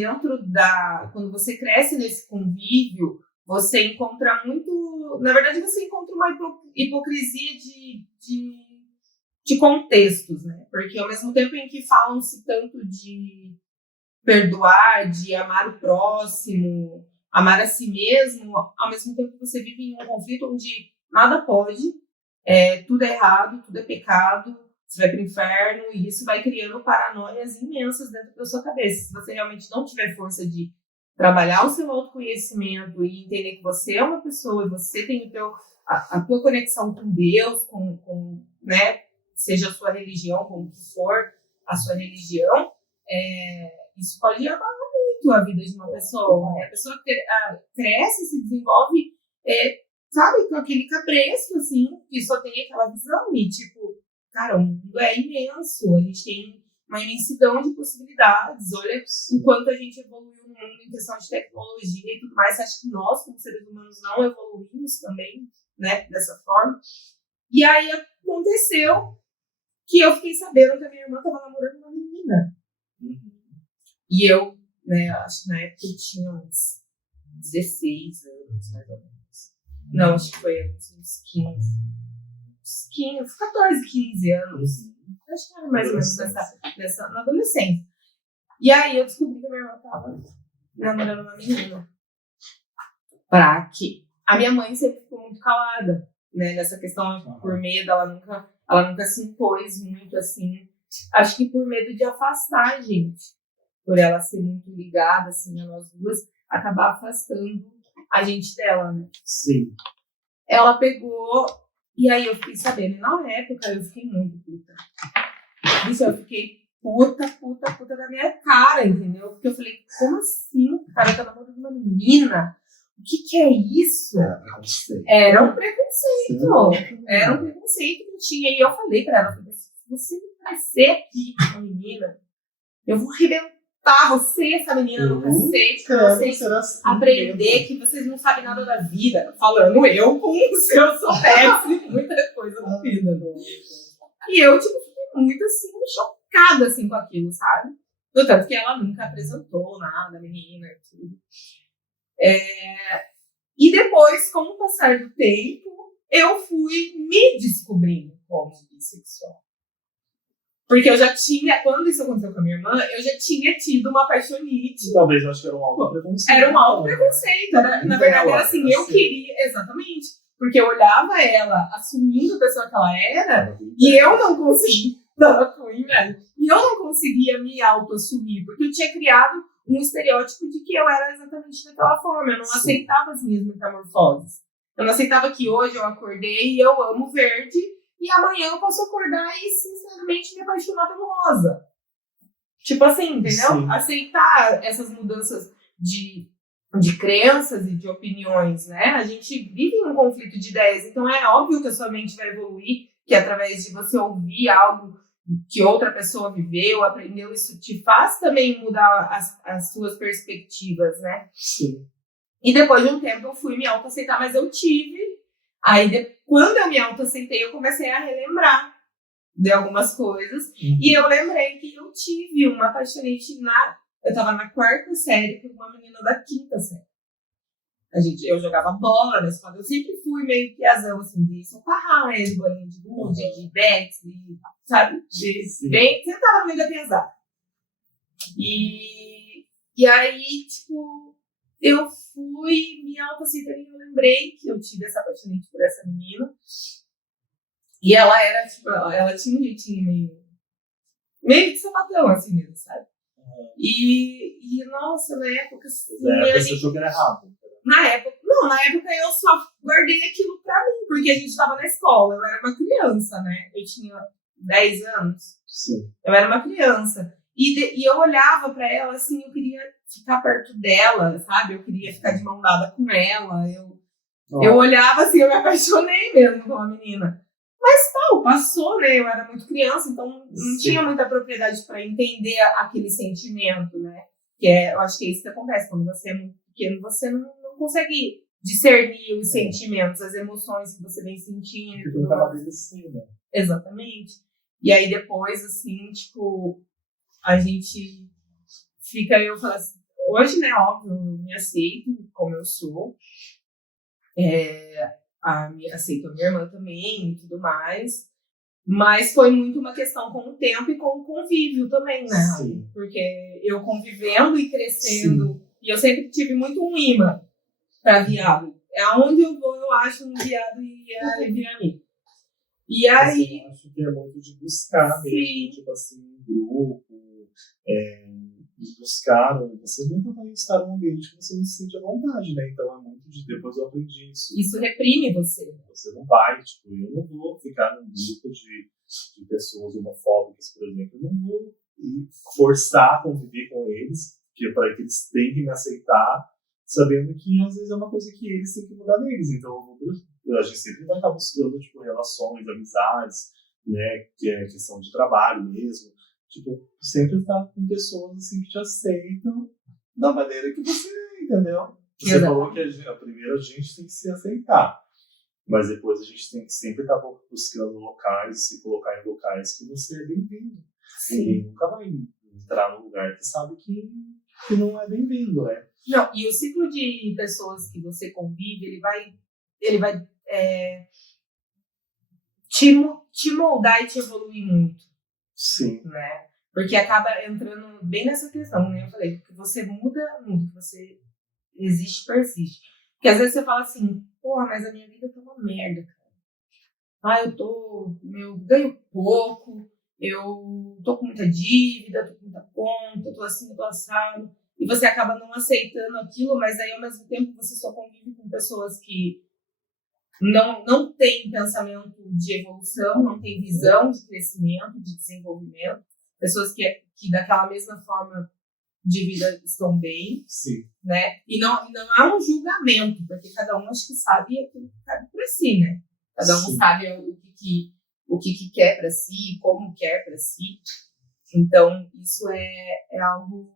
quando você cresce nesse convívio, você encontra muito, na verdade você encontra uma hipocrisia de contextos, né, porque ao mesmo tempo em que falam-se tanto de perdoar, de amar o próximo, amar a si mesmo, ao mesmo tempo você vive em um conflito onde nada pode, tudo é errado, tudo é pecado, você vai para o inferno, e isso vai criando paranoias imensas dentro da sua cabeça. Se você realmente não tiver força de trabalhar o seu autoconhecimento e entender que você é uma pessoa e você tem a tua conexão com Deus, né, seja a sua religião, como que for a sua religião, isso pode abalar muito a vida de uma pessoa. A pessoa cresce, se desenvolve, sabe, com aquele cabresto, assim, que só tem aquela visão. E, tipo, cara, o mundo é imenso. A gente tem uma imensidão de possibilidades. Olha o quanto a gente evoluiu no mundo em questão de tecnologia e tudo mais. Acho que nós, como seres humanos, não evoluímos também, né, dessa forma. E aí aconteceu que eu fiquei sabendo que a minha irmã estava namorando uma menina. E eu, né, acho que na época eu tinha uns 16 anos, mais ou menos. Não, acho que foi uns 14, 15 anos. Acho que era mais ou menos na adolescência. E aí eu descobri que a minha irmã estava namorando uma menina. Pra quê? A minha mãe sempre ficou muito calada, né, nessa questão, por medo, ela nunca se impôs muito assim. Acho que por medo de afastar a gente. Por ela ser muito ligada, assim, a nós duas, acabar afastando a gente dela, né? Sim. Ela pegou, e aí eu fiquei sabendo, e na época eu fiquei muito puta. Isso, eu fiquei puta da minha cara, entendeu? Porque eu falei, como assim? O cara tá namorando uma menina? O que é isso? Era um preconceito. Era um preconceito que eu tinha. E eu falei pra ela, se você me aparecer aqui com uma menina, eu vou arrebentar você, essa menina, no cacete, pra vocês aprender que vocês não sabem nada da vida. Falando eu como se eu soubesse muita coisa da vida. E eu, tipo, fiquei muito, assim, chocada, assim, com aquilo, sabe? No tanto que ela nunca apresentou nada, a menina e tudo. E depois, com o passar do tempo, eu fui me descobrindo como bissexual. Porque eu já tinha, quando isso aconteceu com a minha irmã, eu já tinha tido uma paixonite. Talvez eu acho que era um auto-preconceito. Era um auto-preconceito. Na verdade, era assim, eu queria, exatamente, porque eu olhava ela assumindo a pessoa que ela era, e eu não conseguia, e eu não conseguia me auto-assumir, porque eu tinha criado um estereótipo de que eu era exatamente daquela forma, eu não aceitava as minhas metamorfoses. Eu não aceitava que hoje eu acordei e eu amo verde, e amanhã eu posso acordar e, sinceramente, me apaixonar pelo rosa. Tipo assim, entendeu? Sim. Aceitar essas mudanças de crenças e de opiniões, né? A gente vive em um conflito de ideias, então é óbvio que a sua mente vai evoluir, que através de você ouvir algo que outra pessoa viveu, aprendeu, isso te faz também mudar as suas perspectivas, né? Sim. E depois de um tempo eu fui me autoaceitar, mas eu tive... Aí, quando eu me autoaceitei, eu comecei a relembrar de algumas coisas. E eu lembrei que eu tive uma paixonite eu estava na 4ª série por uma menina da 5ª série. Eu jogava bola na escola. Eu sempre fui meio piazão, assim, de soltar raia, de bolinha de gude, de bets, sabe? Sempre tava no meio da piazada. E aí, tipo, eu fui me autoaceitando e eu lembrei que eu tive essa apaixonante por essa menina. E ela era, tipo, ela tinha um jeitinho meio de sapatão, assim mesmo, sabe? E nossa, na época, assim, Você achou que era errado. na época eu só guardei aquilo pra mim, porque a gente tava na escola, eu era uma criança, né? Eu tinha 10 anos. Sim. Eu era uma criança. E eu olhava pra ela, assim, eu queria ficar perto dela, sabe? Eu queria ficar de mão dada com ela. Eu olhava assim, eu me apaixonei mesmo pela menina. Mas tal, passou, né? Eu era muito criança, então não tinha muita propriedade pra entender aquele sentimento, né? Eu acho que é isso que acontece. Quando você é muito pequeno, você não consegue discernir os sentimentos, as emoções que você vem sentindo. Porque não tava assim, né? Exatamente. E aí depois, assim, tipo, a gente fica, eu falo assim, hoje, né, óbvio, eu me aceito como eu sou. Aceito a minha irmã também e tudo mais. Mas foi muito uma questão com o tempo e com o convívio também, né? Sim. Porque eu convivendo e crescendo, e eu sempre tive muito um imã pra viado. Aonde eu vou, eu acho um viado e vira mim. E aí... Eu acho que é muito de buscar mesmo, tipo assim, um grupo, buscar, você nunca vai estar num ambiente que você não se sente à vontade, né? Então é muito de, depois eu aprendi isso. Isso reprime você. Você não vai, tipo, eu não vou ficar num grupo de pessoas homofóbicas, por exemplo, eu não vou forçar a conviver com eles, que é para que eles tenham que me aceitar, sabendo que às vezes é uma coisa que eles têm que mudar neles. Então a gente sempre vai estar buscando, tipo, relações, amizades, né, que é questão de trabalho mesmo. Tipo, sempre estar com pessoas assim que te aceitam da maneira que você é, entendeu? Você falou que primeiro a gente tem que se aceitar, mas depois a gente tem que sempre estar buscando locais, se colocar em locais que você é bem-vindo. Ninguém nunca vai entrar num lugar que sabe que não é bem-vindo, né? Não, e o ciclo de pessoas que você convive, ele vai te moldar e te evoluir muito. Sim. Né? Porque acaba entrando bem nessa questão, né? Eu falei, que você muda, que você existe, persiste. Porque às vezes você fala assim, porra, mas a minha vida tá uma merda, cara. Eu ganho pouco, eu tô com muita dívida, tô com muita conta, tô assim, tô assado. E você acaba não aceitando aquilo, mas aí ao mesmo tempo você só convive com pessoas que não têm pensamento de evolução, não têm visão de crescimento, de desenvolvimento. Pessoas que daquela mesma forma de vida estão bem. Sim. Né? E não é um julgamento, porque cada um acho que sabe aquilo que cabe para si, né? Cada um sabe o que quer para si, como quer para si. Então, isso é algo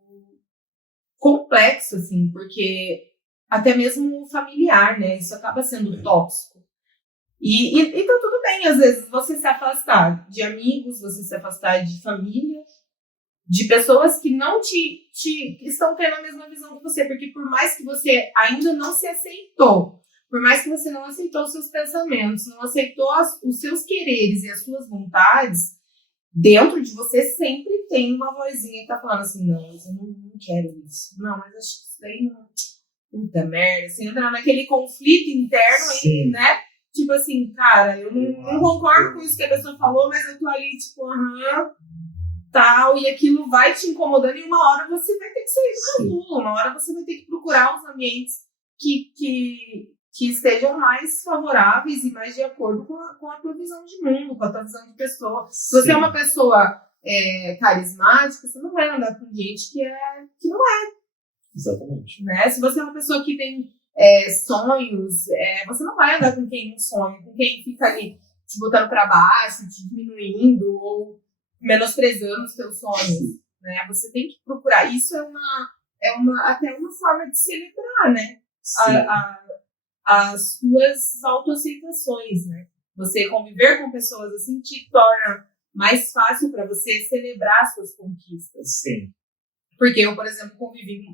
complexo, assim, porque até mesmo familiar, né? Isso acaba sendo tóxico. E tá tudo bem, às vezes, você se afastar de amigos, você se afastar de família, de pessoas que não estão tendo a mesma visão que você, porque por mais que você ainda não se aceitou, por mais que você não aceitou os seus pensamentos, não aceitou os seus quereres e as suas vontades, dentro de você sempre tem uma vozinha que tá falando assim, não, mas eu não quero isso. Não, mas acho que isso daí não... Puta merda. Você entra naquele conflito interno aí, né? Tipo assim, cara, eu não concordo com isso que a pessoa falou, mas eu tô ali, tipo, tal, e aquilo vai te incomodando e uma hora você vai ter que sair do casulo, uma hora você vai ter que procurar os ambientes que estejam mais favoráveis e mais de acordo com a tua visão de mundo, com a tua visão de pessoa. Se você é uma pessoa carismática, você não vai andar com gente que não é. Exatamente. Né? Se você é uma pessoa que tem sonhos, você não vai andar com quem não sonha, com quem fica ali te botando pra baixo, te diminuindo ou menosprezando os seus sonhos. Né? Você tem que procurar. Isso até uma forma de celebrar, né? As suas autoaceitações, né? Você conviver com pessoas assim te torna mais fácil para você celebrar as suas conquistas. Sim. Porque eu, por exemplo, convivi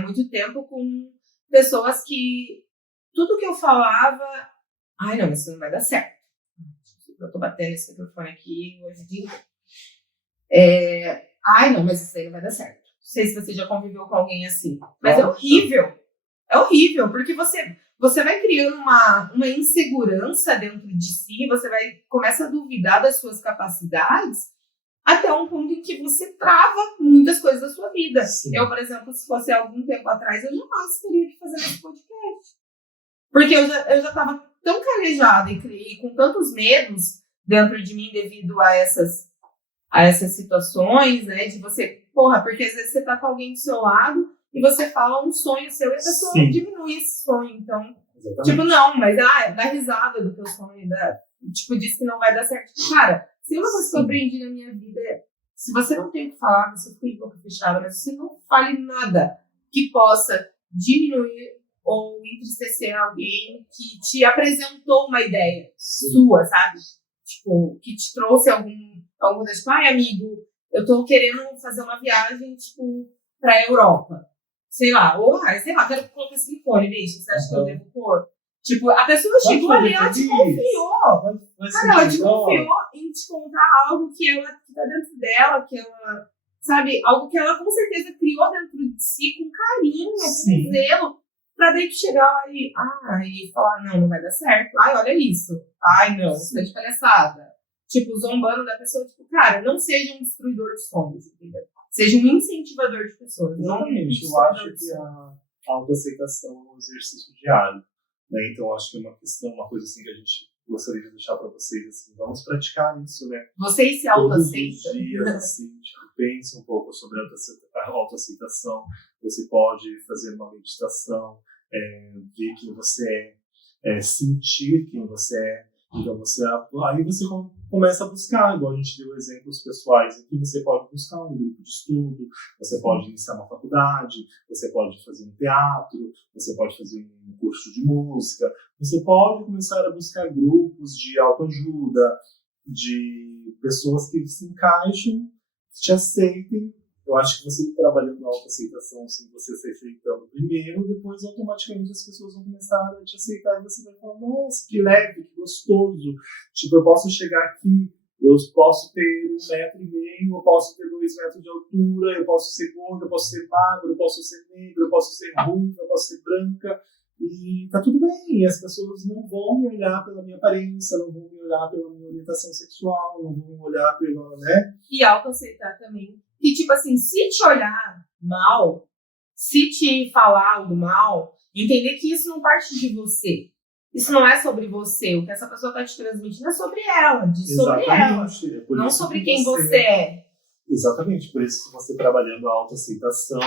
muito tempo com pessoas que tudo que eu falava, ai não, isso não vai dar certo. Eu tô batendo esse microfone aqui hoje em dia. Ai não, mas isso aí não vai dar certo. sei se você já conviveu com alguém assim. Mas é horrível. É horrível, porque você vai criando uma insegurança dentro de si, começa a duvidar das suas capacidades, até um ponto em que você trava muitas coisas da sua vida. Sim. Eu, por exemplo, se fosse algum tempo atrás, eu jamais teria que fazer esse podcast. Porque eu já estava tão calejada e com tantos medos dentro de mim devido a essas situações, né? De você, porque às vezes você tá com alguém do seu lado e você fala um sonho seu e a pessoa diminui esse sonho. Então, tipo, não, mas dá risada do teu sonho, diz que não vai dar certo. Cara, se uma coisa que eu aprendi na minha vida é, se você não tem o que falar, você fica de boca fechada, mas você não fale nada que possa diminuir ou entristecer alguém que te apresentou uma ideia sua, sabe? Tipo, que te trouxe algum tipo, amigo, eu tô querendo fazer uma viagem, tipo, pra Europa. Sei lá, quero colocar silicone, bicho, você acha que eu devo pôr? Tipo, a pessoa chegou ali, ela te confiou. Cara, ela te confiou em te contar algo que tá dentro dela, que ela, sabe, algo que ela com certeza criou dentro de si com carinho, com zelo, pra daí tu chegar lá e falar, não vai dar certo. Olha isso. Não, você tá de palhaçada. Tipo, zombando da pessoa, tipo, cara, não seja um destruidor de sonhos, entendeu? Seja um incentivador de pessoas. Exatamente, eu acho que a autoaceitação é um exercício diário, né? Então, acho que é uma coisa assim que a gente gostaria de deixar para vocês, assim, vamos praticar isso, né? Vocês se autoaceitam. Todos os dias, assim, tipo, pense um pouco sobre a autoaceitação. Você pode fazer uma meditação, ver quem você é, sentir quem você é. Então, aí você começa a buscar, igual a gente deu exemplos pessoais, aqui você pode buscar um grupo de estudo, você pode iniciar uma faculdade, você pode fazer um teatro, você pode fazer um curso de música, você pode começar a buscar grupos de autoajuda, de pessoas que se encaixam, que te aceitem. Eu acho que você trabalhando a autoaceitação, assim, você se aceitando primeiro, depois automaticamente as pessoas vão começar a te aceitar e você vai falar, nossa, que leve, que gostoso. Tipo, eu posso chegar aqui, eu posso ter 1,5 metro, eu posso ter 2 metros de altura, eu posso ser gordo, eu posso ser magro, eu posso ser negro, eu posso ser ruiva, eu posso ser branca. E tá tudo bem, e as pessoas não vão me olhar pela minha aparência, não vão me olhar pela minha orientação sexual, não vão me olhar pela, né? E autoaceitar também. E, tipo assim, se te olhar mal, se te falar algo mal, entender que isso não parte de você. Isso não é sobre você. O que essa pessoa tá te transmitindo é sobre ela, sobre ela. Não sobre quem você é. Exatamente, por isso que você trabalhando a autoaceitação,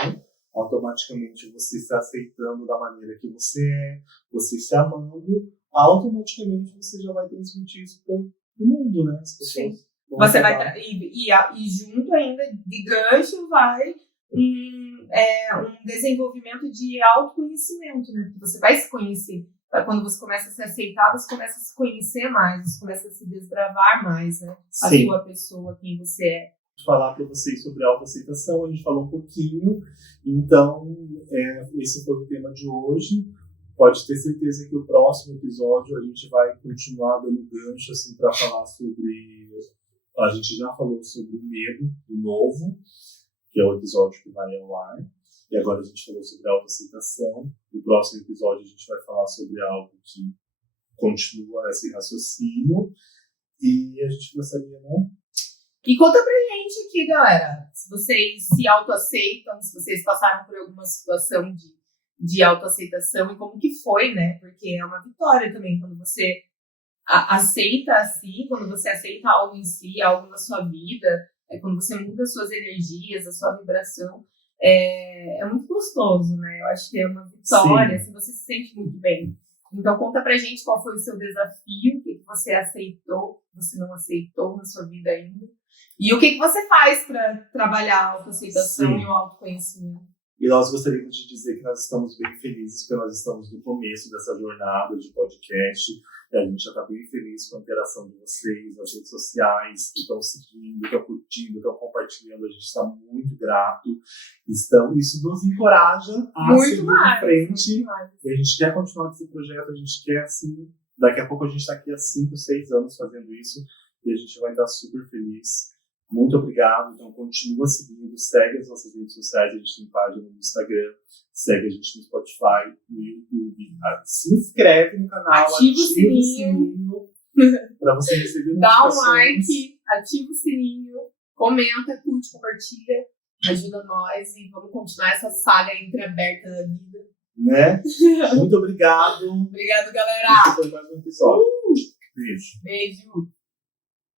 automaticamente você se aceitando da maneira que você é, você se amando, automaticamente você já vai transmitir isso para o mundo, né? As pessoas você vai e junto ainda de gancho vai um desenvolvimento de autoconhecimento, né? Porque você vai se conhecer. Quando você começa a se aceitar, você começa a se conhecer mais, você começa a se desbravar mais, né? A sua pessoa, quem você é. Falar para vocês sobre autoaceitação, a gente falou um pouquinho, então esse foi o tema de hoje. Pode ter certeza que o próximo episódio a gente vai continuar dando gancho assim, para falar sobre. A gente já falou sobre o medo do novo, que é o episódio que vai ao ar, e agora a gente falou sobre a autoaceitação. No próximo episódio a gente vai falar sobre algo que continua esse raciocínio, e a gente gostaria, né? E conta pra gente aqui, galera, se vocês se autoaceitam, se vocês passaram por alguma situação de autoaceitação e como que foi, né? Porque é uma vitória também quando você aceita a si, quando você aceita algo em si, algo na sua vida, quando você muda as suas energias, a sua vibração, é muito gostoso, né? Eu acho que é uma vitória, assim, você se sente muito bem. Então conta pra gente qual foi o seu desafio, o que você aceitou, o que você não aceitou na sua vida ainda. E o que você faz para trabalhar a autoaceitação e o autoconhecimento? E nós gostaríamos de dizer que nós estamos bem felizes, porque nós estamos no começo dessa jornada de podcast. E a gente já está bem feliz com a interação de vocês nas redes sociais, que estão seguindo, estão curtindo, estão compartilhando. A gente está muito grato. Isso nos encoraja a seguir em frente. E a gente quer continuar com esse projeto, a gente quer, assim, daqui a pouco a gente está aqui há 5, 6 anos fazendo isso. E a gente vai estar super feliz Muito obrigado. Então, continua seguindo, segue as nossas redes sociais. A gente tem página no Instagram, segue a gente no Spotify, no YouTube. Se inscreve no canal, ativa o sininho para você receber dá notificações. um like, ativa o sininho, comenta, curte, compartilha, ajuda nós e vamos continuar essa saga entreaberta da vida. Né? Muito obrigado. Obrigado, galera. Esse foi mais um episódio. Beijo. Beijo.